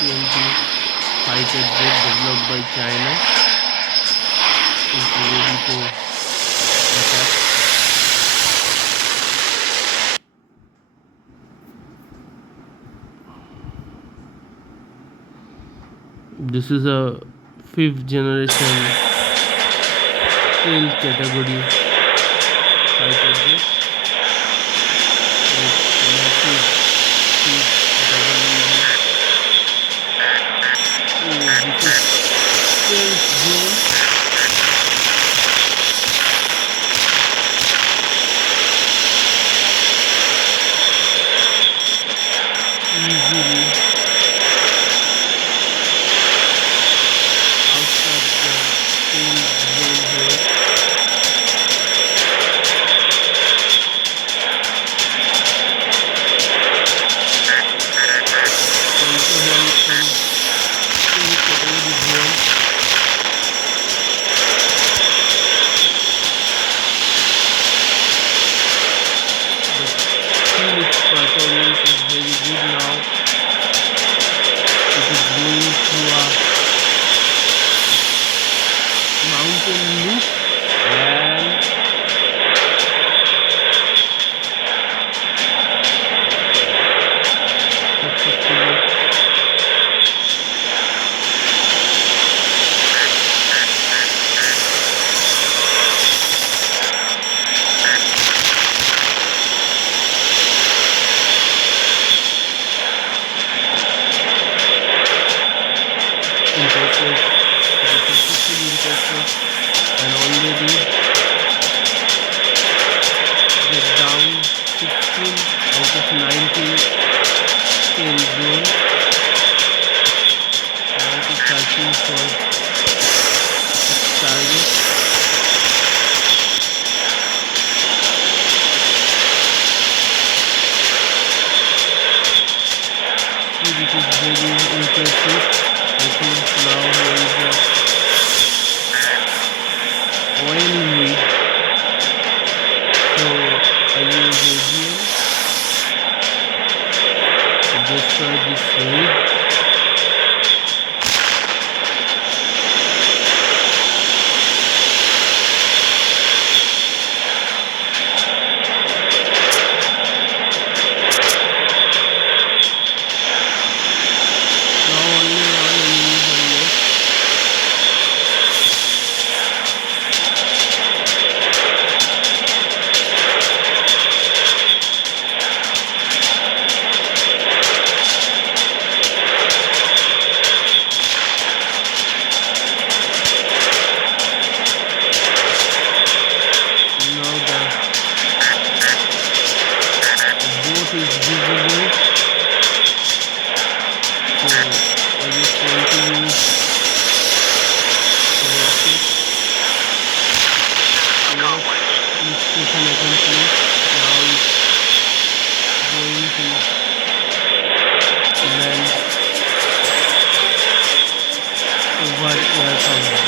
J-20 fighter jet developed by China is ready to attack. This is a 5th generation stealth category fighter jet with massive speed, double engine. This is stealth zone. Easily outside the stealth zone here. Also here some stealth category zone. But still its performance is very good now. It is going through a mountain loop and successfully intercept, successfully intercept and already get down 16 out of 19 stealth zone. Now it is searching for its target. Still it is very impressive. I think now there is a oil rig, so I use AESA to destroy this rig. Now only one enemy is left. Now the boat is visible, so I just want to use the rocket. Yes, mission accomplished. Now it's going to land over air cover.